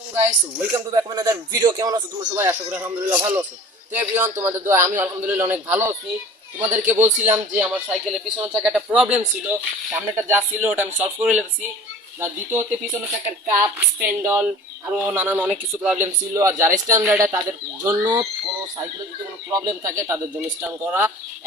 Guys welcome to back to another video. কেমন আছো তোমরা সবাই? আশা করি আলহামদুলিল্লাহ ভালো আছো। তো এভরিওয়ান, তোমাদের দোয়া আমি আলহামদুলিল্লাহ অনেক ভালো আছি। তোমাদেরকে বলছিলাম যে আমার সাইকেলের পিছনের চাকা একটা প্রবলেম ছিল, সামনেটা যা ছিল ওটা আমি সলভ করে ফেলেছি। আর দ্বিতীয়তে পিছনের চাকার কাপ, স্প্যান্ডল আরও নানান অনেক কিছু প্রবলেম ছিল। আর যারা স্ট্যান্ডার্ডে তাদের জন্য কোনো সাইকেলে যদি কোনো প্রবলেম থাকে তাদের জন্য স্ট্যান্ড করা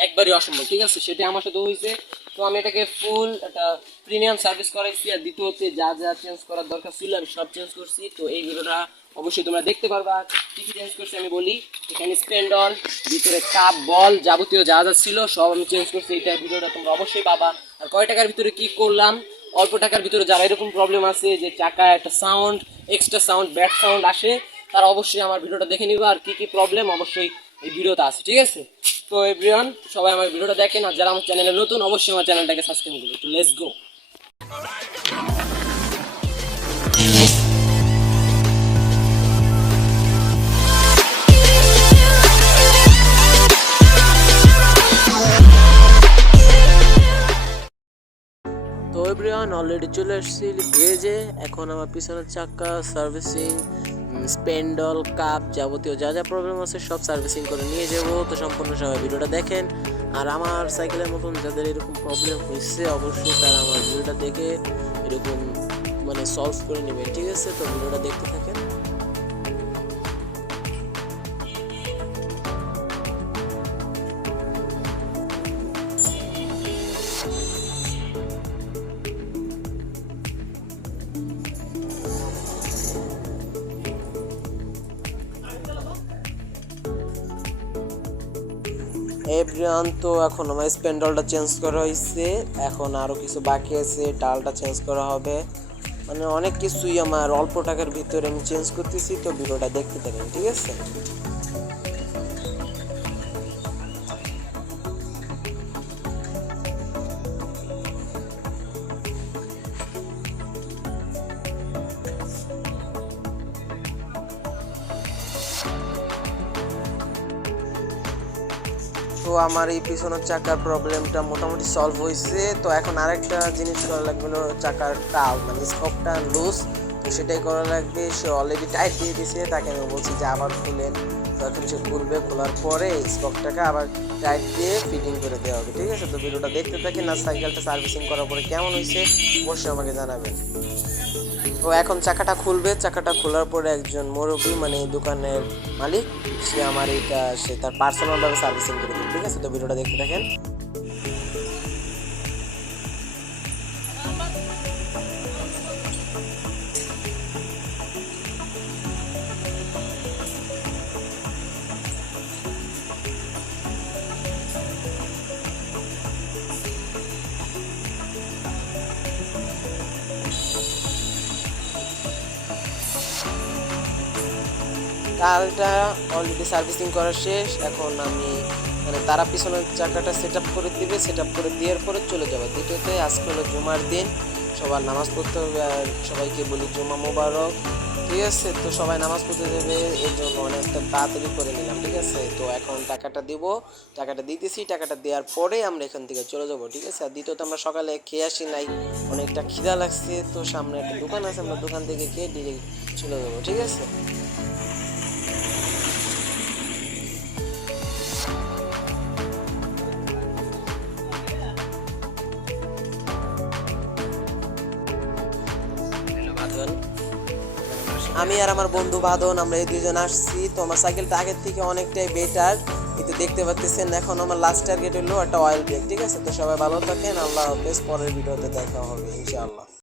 একবারই অসম্ভব, ঠিক আছে? সেটা আমার সাথে হয়েছে। তো আমি এটাকে ফুল একটা প্রিমিয়াম সার্ভিস করাইছি। আর দ্বিতীয়তে যা যা চেঞ্জ করার দরকার ছিল আমি সব চেঞ্জ করছি। তো এই ভিডিওটা অবশ্যই তোমরা দেখতে পারবা কী কী চেঞ্জ করছি আমি বলি। এখানে স্প্যান্ডল, ভিতরে কাপ, বল, যাবতীয় যা যা ছিল সব আমি চেঞ্জ করছি। এইটা ভিডিওটা তোমরা অবশ্যই পাবা। আর কয় টাকার ভিতরে কি করলাম, অল্প টাকার ভিতরে যারা এরকম প্রবলেম আছে যে চাকায় একটা sound, extra sound, bad sound আসে, তারা অবশ্যই আমার ভিডিওটা দেখে নিবা। আর কী কী প্রবলেম অবশ্যই এই ভিডিওতে আছে, ঠিক আছে? তো এভরিওয়ান, সবাই আমার ভিডিওটা দেখেন। আর যারা আমার চ্যানেলে নতুন অবশ্যই আমার চ্যানেলটাকে সাবস্ক্রাইব করবে। তো লেটস গো। তো এভরিওয়ান, অলরেডি চলে এসেছি গ্রেজে। এখন আমার পিছনের চাকা সার্ভিসিং, স্প্যান্ডল, কাপ, যাবতীয় যা যা প্রবলেম আছে সব সার্ভিসিং করে নিয়ে যাব। তো সম্পূর্ণ সবাই ভিডিওটা দেখেন। আর আমার সাইকেলের মতন যাদের এরকম প্রবলেম হয়েছে অবশ্যই তারা আমার ভিডিওটা দেখে এরকম সলভ করে নেবেন, ঠিক আছে? তো ভিডিওটা দেখতে থাকেন। এভরিওয়ান, তো এখন আমার স্প্যান্ডলটা চেঞ্জ করা হয়েছে। এখন আরও কিছু বাকি আছে, ডালটা চেঞ্জ করা হবে। অনেক কিছুই আমার অল্প টাকার ভিতরে আমি চেঞ্জ করতেছি। তো ভিডিওটা দেখতে থাকেন, ঠিক আছে? তো আমার এই পিছনের চাকার প্রবলেমটা মোটামুটি সলভ হয়েছে। তো এখন আরেকটা জিনিস করা লাগবে, হলো চাকার টাল স্কপটা লুজ, তো সেটাই করা লাগবে। সে অলরেডি টাইট দিয়ে দিয়েছে, তাকে আমি বলছি যে আবার খুলেন। তো এখন সে খুলবে, খোলার পরে স্কপটাকে আবার টাইট দিয়ে ফিটিং করে দেওয়া হবে, ঠিক আছে? তো ভিডিওটা দেখতে থাকেন। আর সাইকেলটা সার্ভিসিং করার পরে কেমন হয়েছে অবশ্যই আমাকে জানাবেন। তো এখন চাকাটা খুলবে। চাকাটা খোলার পরে একজন মুরব্বী দোকানের মালিক, সে আমার সে তার পার্সোনালভাবে সার্ভিসিং করে দেবে, ঠিক আছে? তো ভিডিওটা দেখতে থাকেন। টালটা অলরেডি সার্ভিসিং করা শেষ। এখন আমি তারা পিছনের চাকাটা সেট আপ করে দিবে। সেট আপ করে দেওয়ার পরে চলে যাবে। দ্বিতীয়তে আজকে হলো জুমার দিন, সবার নামাজ পড়তে হবে। আর সবাইকে বলি জুমা মোবারক, ঠিক আছে? তো সবাই নামাজ পড়তে দেবে, এর জন্য অনেকটা তাড়াতাড়ি করে নিলাম, ঠিক আছে? তো এখন টাকাটা দিব, টাকাটা দিতেছি। টাকাটা দেওয়ার পরে আমরা এখান থেকে চলে যাবো, ঠিক আছে? আর দ্বিতীয়ত আমরা সকালে খেয়ে আসি নাই, অনেকটা খিদা লাগছে। তো সামনে একটা দোকান আছে, আমরা দোকান থেকে খেয়ে ডিরেক্ট চলে যাবো, ঠিক আছে? আমি আর আমার বন্ধু বাদন, আমরা এই দুইজন আসছি। তো আমার সাইকেলটা আগের থেকে অনেকটাই বেটার, কিন্তু দেখতে পাচ্ছেন। এখন আমার লাস্ট টার্গেট হলো একটা অয়েল ব্রেক, ঠিক আছে? তো সবাই ভালো থাকেন, আল্লাহ হাফেজ। পরের ভিডিওতে দেখা হবে ইনশাআল্লাহ।